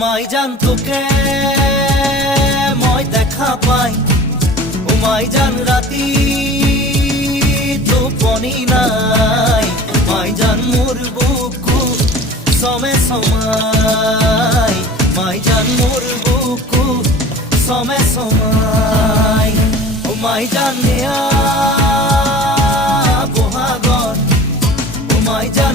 মাই জান তোকে মই দেখা পাই, ও মাই জান রাতি টোপনি নাই, মাই জান মোর বুকু সমে সমাই, মাই জান মোর বুকু সমে সমাই, ও মাই জান নেয়া বহাগর, ও মাই জান